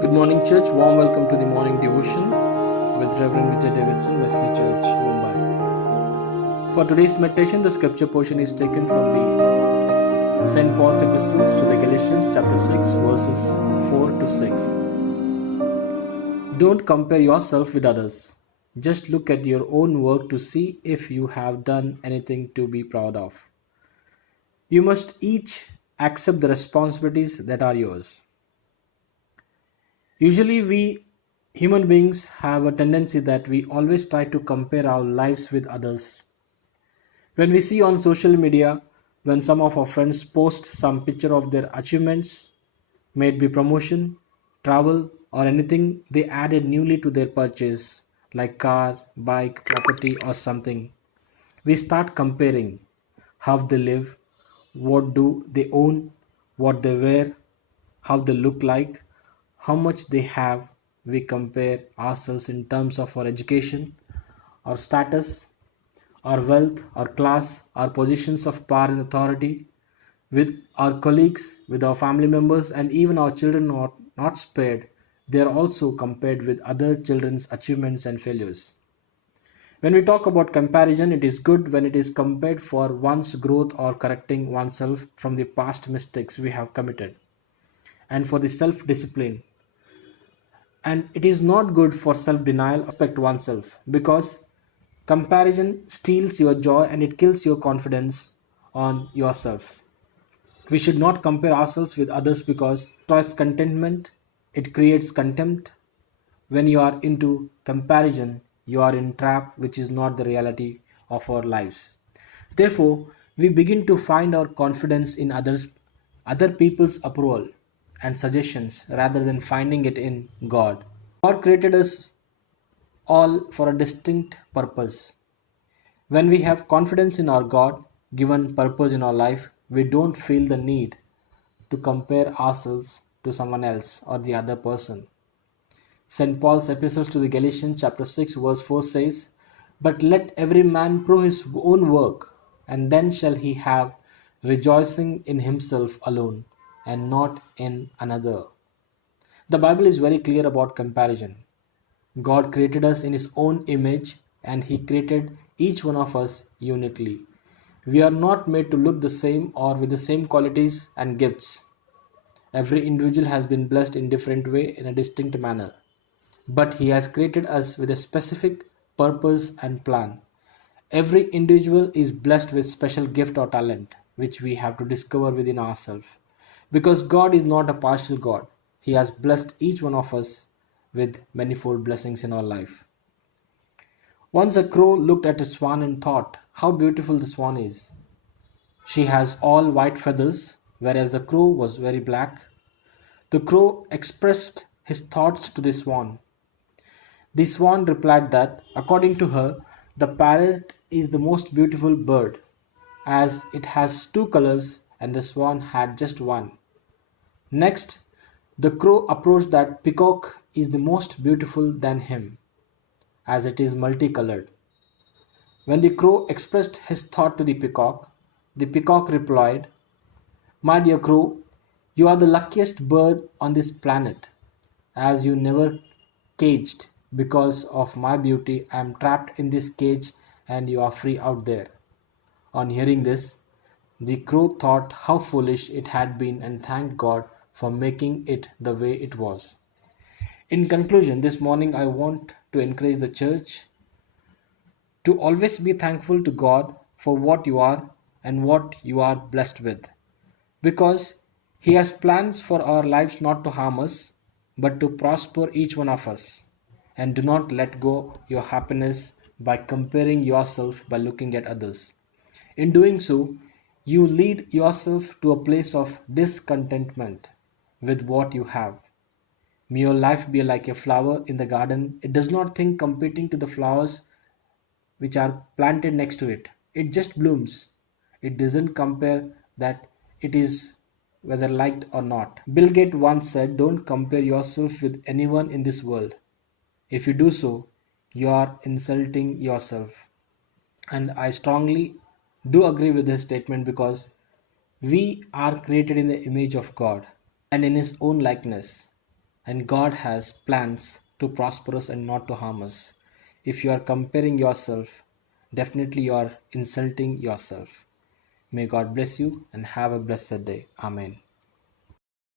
Good morning, church. Warm welcome to the morning devotion with Reverend Vijay Davidson, Wesley Church, Mumbai. For today's meditation, the scripture portion is taken from the St. Paul's epistles to the Galatians, chapter 6, verses 4 to 6. Don't compare yourself with others. Just look at your own work to see if you have done anything to be proud of. You must each accept the responsibilities that are yours. Usually, we human beings have a tendency that we always try to compare our lives with others. When we see on social media, when some of our friends post some picture of their achievements, may it be promotion, travel, or anything they added newly to their purchase, like car, bike, property, or something, we start comparing how they live, what do they own, what they wear, how they look like, how much they have. We compare ourselves in terms of our education, our status, our wealth, our class, our positions of power and authority, with our colleagues, with our family members, and even our children are not spared. They are also compared with other children's achievements and failures. When we talk about comparison, it is good when it is compared for one's growth or correcting oneself from the past mistakes we have committed, and for the self discipline. And it is not good for self denial or respect oneself, because comparison steals your joy and it kills your confidence on yourself. We should not compare ourselves with others because it destroys contentment, it creates contempt. When you are into comparison, you are in trap which is not the reality of our lives. Therefore, we begin to find our confidence in other people's approval and suggestions rather than finding it in God. God created us all for a distinct purpose. When we have confidence in our God given purpose in our life, we don't feel the need to compare ourselves to someone else or the other person. St. Paul's epistle to the Galatians, chapter 6, verse 4 says, "But let every man prove his own work, and then shall he have rejoicing in himself alone, and not in another." The Bible is very clear about comparison. God created us in His own image and He created each one of us uniquely. We are not made to look the same or with the same qualities and gifts. Every individual has been blessed in different way in a distinct manner. But He has created us with a specific purpose and plan. Every individual is blessed with special gift or talent which we have to discover within ourselves. Because God is not a partial God. He has blessed each one of us with manifold blessings in our life. Once a crow looked at a swan and thought, "How beautiful the swan is. She has all white feathers, whereas the crow was very black." The crow expressed his thoughts to the swan. The swan replied that, according to her, the parrot is the most beautiful bird, as it has two colors and the swan had just one. Next, the crow approached that peacock is the most beautiful than him, as it is multicolored. When the crow expressed his thought to the peacock replied, "My dear crow, you are the luckiest bird on this planet, as you never caged. Because of my beauty, I am trapped in this cage and you are free out there." On hearing this, the crow thought how foolish it had been and thanked God for making it the way it was. In conclusion, this morning I want to encourage the church to always be thankful to God for what you are and what you are blessed with. Because He has plans for our lives not to harm us, but to prosper each one of us. And do not let go your happiness by comparing yourself by looking at others. In doing so, you lead yourself to a place of discontentment with what you have. May your life be like a flower in the garden. It does not think competing to the flowers which are planted next to it. It just blooms. It doesn't compare that it is whether liked or not. Bill Gates once said, "Don't compare yourself with anyone in this world. If you do so, you are insulting yourself." And I strongly do agree with this statement because we are created in the image of God and in His own likeness. and God has plans to prosper us and not to harm us. If you are comparing yourself, definitely you are insulting yourself. May God bless you and have a blessed day. Amen.